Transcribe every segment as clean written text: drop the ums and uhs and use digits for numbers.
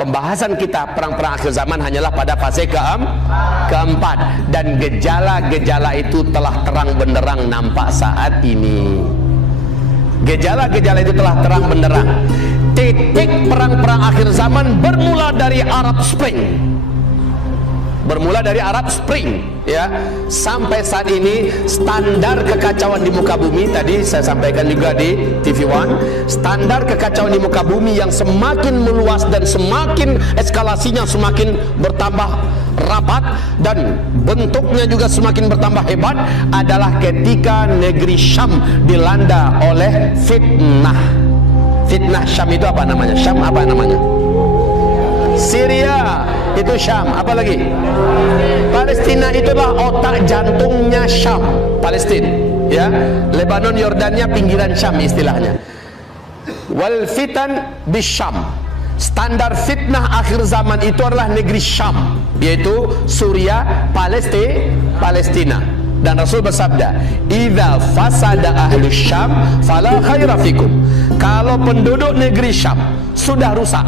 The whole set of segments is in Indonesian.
pembahasan kita perang-perang akhir zaman hanyalah pada fase keempat, dan gejala-gejala itu telah terang benderang nampak saat ini. Gejala-gejala itu telah terang benderang. Titik perang-perang akhir zaman bermula dari Arab Spring. Bermula dari Arab Spring, ya, sampai saat ini standar kekacauan di muka bumi, tadi saya sampaikan juga di TV One, standar kekacauan di muka bumi yang semakin meluas dan semakin eskalasinya semakin bertambah rapat dan bentuknya juga semakin bertambah hebat adalah ketika negeri Syam dilanda oleh fitnah. Fitnah Syam itu apa namanya? Syam apa namanya? Syria itu Syam, apa lagi? Palestina itulah otak jantungnya Syam, Palestina, ya. Lebanon, Yordania pinggiran Syam istilahnya. Wal fitan bis Syam. Standar fitnah akhir zaman itu adalah negeri Syam, yaitu Suria, Palestina. Dan Rasul bersabda, "Idza fasada ahli Syam fala khaira fikum." Kalau penduduk negeri Syam sudah rusak,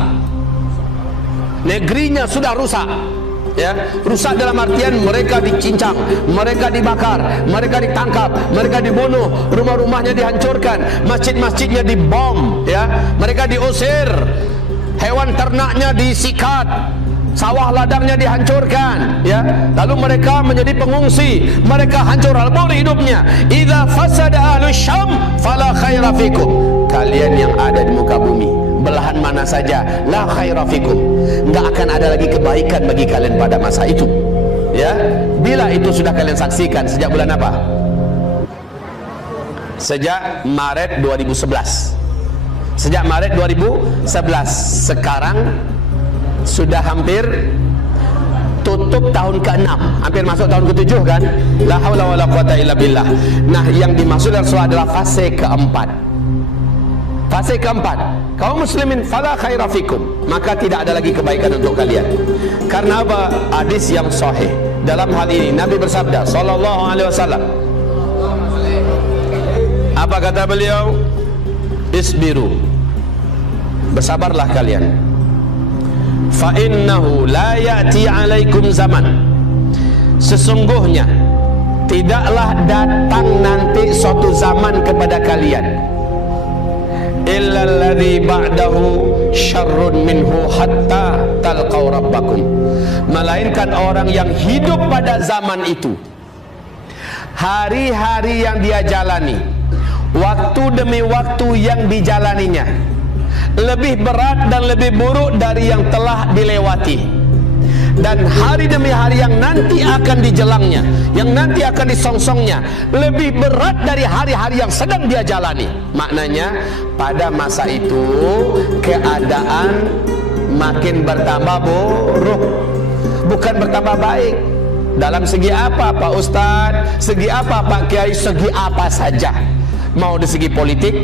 negerinya sudah rusak, ya, rusak dalam artian mereka dicincang, mereka dibakar, mereka ditangkap, mereka dibunuh, rumah-rumahnya dihancurkan, masjid-masjidnya dibom, ya, mereka diusir, hewan ternaknya disikat, sawah ladangnya dihancurkan, ya, lalu mereka menjadi pengungsi, mereka hancur lebur hidupnya. Idza fasada ahlu Syam fala khaira fikum. Kalian yang ada di muka bumi, belahan mana saja, la khaira fikum, enggak akan ada lagi kebaikan bagi kalian pada masa itu, ya. Bila itu sudah kalian saksikan sejak bulan apa? Sejak Maret 2011. Sejak Maret 2011. Sekarang sudah hampir tutup tahun ke-6, hampir masuk tahun ke-7 kan? La haula wala quwata illa billah. Nah, yang dimaksud Rasulullah adalah fase keempat. Fase keempat, kaum muslimin fala khaira fikum, maka tidak ada lagi kebaikan untuk kalian. Karena apa? Hadis yang sahih. Dalam hal ini Nabi bersabda sallallahu alaihi wasallam. Apa kata beliau? Isbiru. Bersabarlah kalian. Fa innahu la ya'ti 'alaikum zaman. Sesungguhnya tidaklah datang nanti suatu zaman kepada kalian illa alladhi ba'dahu syarrun minhu hatta talqaw rabbakum, melainkan orang yang hidup pada zaman itu, hari-hari yang dia jalani, waktu demi waktu yang dijalaninya lebih berat dan lebih buruk dari yang telah dilewati, dan hari demi hari yang nanti akan dijelangnya, yang nanti akan disongsongnya lebih berat dari hari-hari yang sedang dia jalani. Maknanya pada masa itu keadaan makin bertambah buruk, bukan bertambah baik. Dalam segi apa Pak Ustadz? Segi apa Pak Kiai? Segi apa saja. Mau dari segi politik,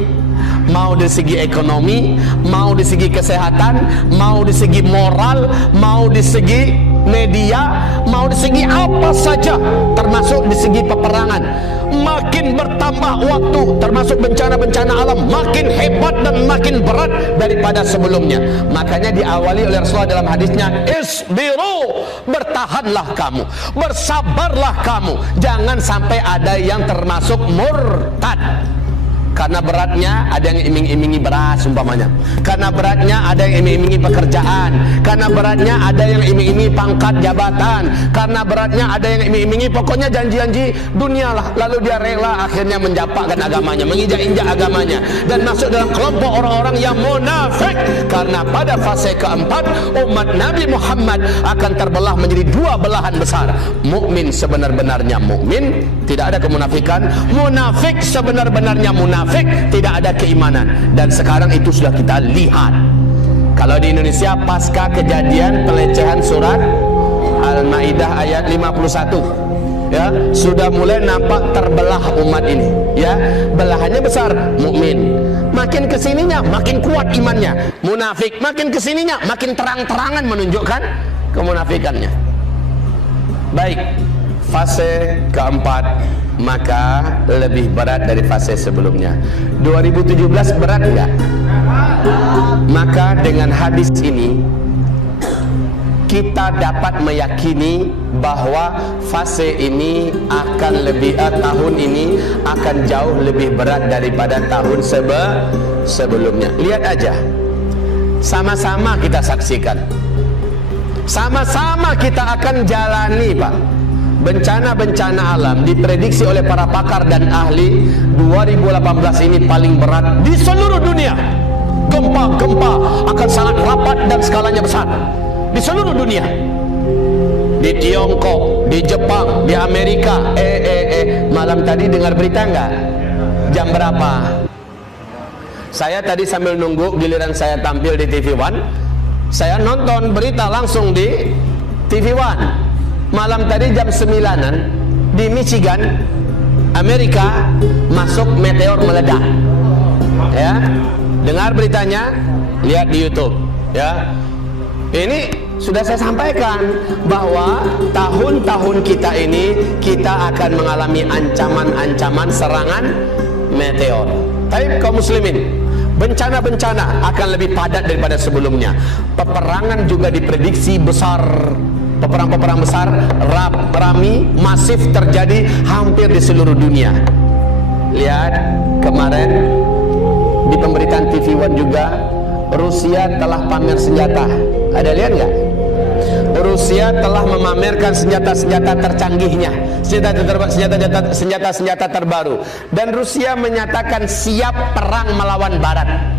mau dari segi ekonomi, mau dari segi kesehatan, mau dari segi moral, mau dari segi media, mau dari segi apa saja, termasuk di segi peperangan. Makin bertambah waktu, termasuk bencana-bencana alam, makin hebat dan makin berat daripada sebelumnya. Makanya diawali oleh Rasulullah dalam hadisnya, isbiru, bertahanlah kamu, bersabarlah kamu, jangan sampai ada yang termasuk murtad. Karena beratnya ada yang iming-imingi beras umpamanya, karena beratnya ada yang iming-imingi pekerjaan, karena beratnya ada yang iming-imingi pangkat jabatan, karena beratnya ada yang iming-imingi pokoknya janji-janji dunia lah, lalu dia rela akhirnya menjapakkan agamanya, menginjak-injak agamanya, dan masuk dalam kelompok orang-orang yang munafik. Karena pada fase keempat umat Nabi Muhammad akan terbelah menjadi dua belahan besar. Mukmin sebenar-benarnya mukmin, tidak ada kemunafikan. Munafik sebenar-benarnya munafik, tidak ada keimanan. Dan sekarang itu sudah kita lihat. Kalau di Indonesia pasca kejadian pelecehan surat Al-Maidah ayat 51, ya, sudah mulai nampak terbelah umat ini, ya. Belahannya besar, mukmin makin kesininya makin kuat imannya, munafik makin kesininya makin terang-terangan menunjukkan kemunafikannya. Baik, fase keempat maka lebih berat dari fase sebelumnya. 2017 berat enggak? Maka dengan hadis ini kita dapat meyakini bahwa fase ini akan lebih tahun ini akan jauh lebih berat daripada tahun sebelumnya. Lihat aja, sama-sama kita saksikan, sama-sama kita akan jalani, Pak. Bencana-bencana alam diprediksi oleh para pakar dan ahli 2018 ini paling berat di seluruh dunia. Gempa-gempa akan sangat rapat dan skalanya besar di seluruh dunia. Di Tiongkok, di Jepang, di Amerika. Malam tadi dengar berita enggak? Jam berapa? Saya tadi sambil nunggu giliran saya tampil di TV One, saya nonton berita langsung di TV One. Malam tadi jam 9-an di Michigan, Amerika, masuk meteor meledak. Ya, dengar beritanya, lihat di YouTube. Ya, ini sudah saya sampaikan bahwa tahun-tahun kita ini kita akan mengalami ancaman-ancaman serangan meteor. Tapi kaum muslimin, bencana-bencana akan lebih padat daripada sebelumnya. Peperangan juga diprediksi besar. Peperang-peperang besar, rami, masif terjadi hampir di seluruh dunia. Lihat kemarin di pemberitaan TV One juga, Rusia telah pamer senjata. Ada lihat nggak? Rusia telah memamerkan senjata-senjata tercanggihnya, senjata-senjata terbaru, dan Rusia menyatakan siap perang melawan Barat.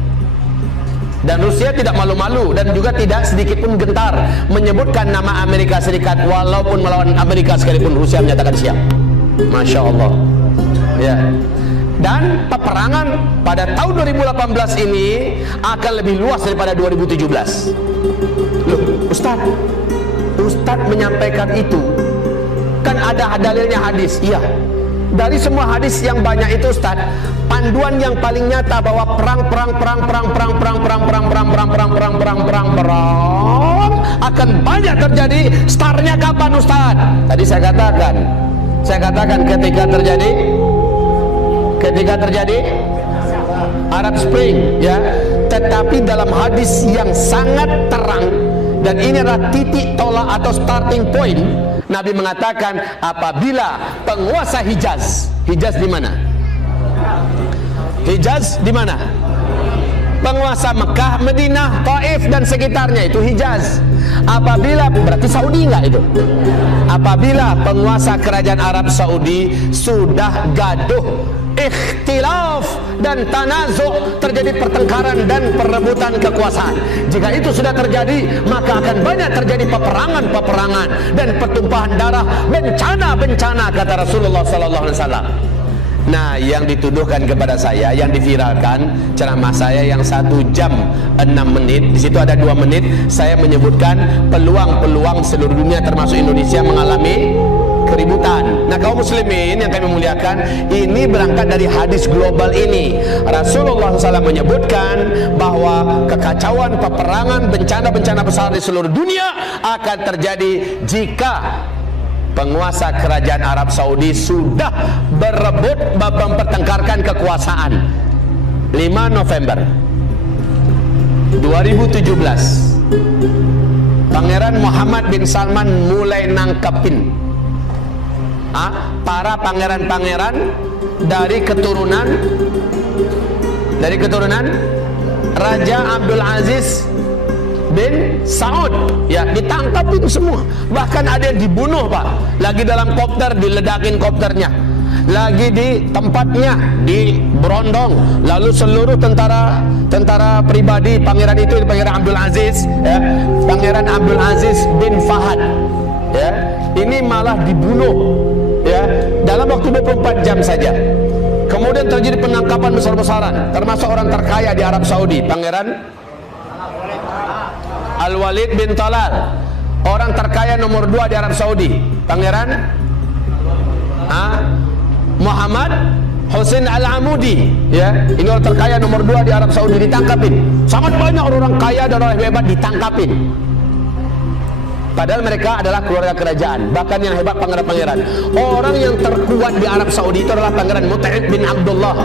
Dan Rusia tidak malu-malu dan juga tidak sedikit pun gentar menyebutkan nama Amerika Serikat. Walaupun melawan Amerika sekalipun, Rusia menyatakan siap. Masya Allah. Ya. Dan peperangan pada tahun 2018 ini akan lebih luas daripada 2017. Loh, Ustadz menyampaikan itu, kan ada dalilnya hadis. Iya, dari semua hadis yang banyak itu Ustadz, panduan yang paling nyata bahwa perang akan banyak terjadi. Startnya kapan Ustadz? Tadi saya katakan ketika terjadi Arab Spring, ya. Tetapi dalam hadis yang sangat terang, dan ini adalah titik tolak atau starting point, Nabi mengatakan apabila penguasa Hijaz di mana? Hijaz di mana? Penguasa Mekah, Madinah, Taif dan sekitarnya itu Hijaz. Apabila, berarti Saudi enggak itu? Apabila penguasa kerajaan Arab Saudi sudah gaduh, ikhtilaf dan tanazu', terjadi pertengkaran dan perebutan kekuasaan. Jika itu sudah terjadi, maka akan banyak terjadi peperangan dan pertumpahan darah, bencana-bencana, kata Rasulullah sallallahu alaihi wasallam. Nah, yang dituduhkan kepada saya, yang diviralkan ceramah saya yang 1 jam 6 menit, di situ ada 2 menit saya menyebutkan peluang-peluang seluruh dunia termasuk Indonesia mengalami keributan. Nah, kaum muslimin yang kami muliakan, ini berangkat dari hadis global ini. Rasulullah SAW menyebutkan bahwa kekacauan, peperangan, bencana-bencana besar di seluruh dunia akan terjadi jika penguasa kerajaan Arab Saudi sudah berebut mempertengkarkan kekuasaan. 5 November 2017, Pangeran Muhammad bin Salman mulai nangkepin para pangeran-pangeran dari keturunan Raja Abdul Aziz bin Saud, ya, ditangkapin semua. Bahkan ada yang dibunuh, Pak. Lagi dalam kopter, diledakin kopternya. Lagi di tempatnya, di berondong. Lalu seluruh tentara pribadi pangeran itu, Pangeran Abdul Aziz, ya, Pangeran Abdul Aziz bin Fahad, ya, ini malah dibunuh, ya, dalam waktu 24 jam saja. Kemudian terjadi penangkapan besar-besaran, termasuk orang terkaya di Arab Saudi, Pangeran Al-Walid bin Talal, orang terkaya nomor 2 di Arab Saudi, Pangeran Muhammad Hussein Al-Amudi, ya, ini orang terkaya nomor 2 di Arab Saudi, ditangkapin. Sangat banyak orang kaya dan orang hebat ditangkapin. Padahal mereka adalah keluarga kerajaan. Bahkan yang hebat pangeran-pangeran. Orang yang terkuat di Arab Saudi itu adalah Pangeran Mut'im bin Abdullah,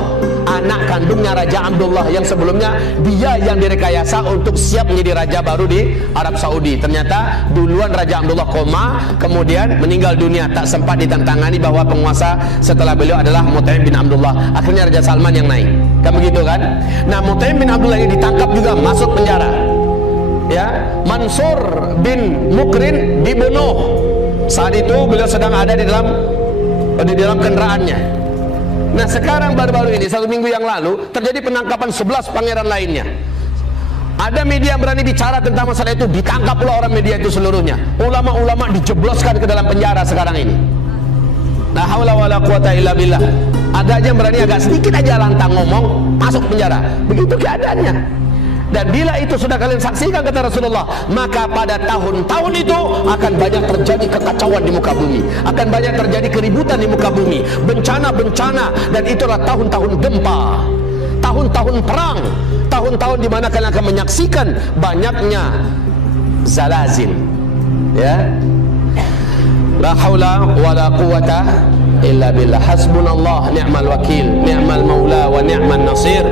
anak kandungnya Raja Abdullah, yang sebelumnya dia yang direkayasa untuk siap menjadi raja baru di Arab Saudi. Ternyata duluan Raja Abdullah koma, kemudian meninggal dunia, tak sempat ditantangani bahwa penguasa setelah beliau adalah Mut'im bin Abdullah. Akhirnya Raja Salman yang naik. Kan begitu kan? Nah, Mut'im bin Abdullah ini ditangkap juga, masuk penjara. Ya, Mansur bin Mukrin dibunuh. Saat itu beliau sedang ada di dalam kendaraannya. Nah, sekarang baru-baru ini 1 minggu yang lalu terjadi penangkapan 11 pangeran lainnya. Ada media yang berani bicara tentang masalah itu, ditangkap pula orang media itu seluruhnya. Ulama-ulama dijebloskan ke dalam penjara sekarang ini. La haula wala quwata illa billah. Ada aja yang berani agak sedikit aja lantang ngomong, masuk penjara. Begitu keadaannya. Dan bila itu sudah kalian saksikan, kata Rasulullah, maka pada tahun-tahun itu akan banyak terjadi kekacauan di muka bumi, akan banyak terjadi keributan di muka bumi, bencana-bencana, dan itulah tahun-tahun gempa, tahun-tahun perang, tahun-tahun di mana kalian akan menyaksikan banyaknya zalazil. Ya, la haula wala quwata illa billah. Hasbunallah ni'mal wakil, ni'mal maula wa ni'man nasir.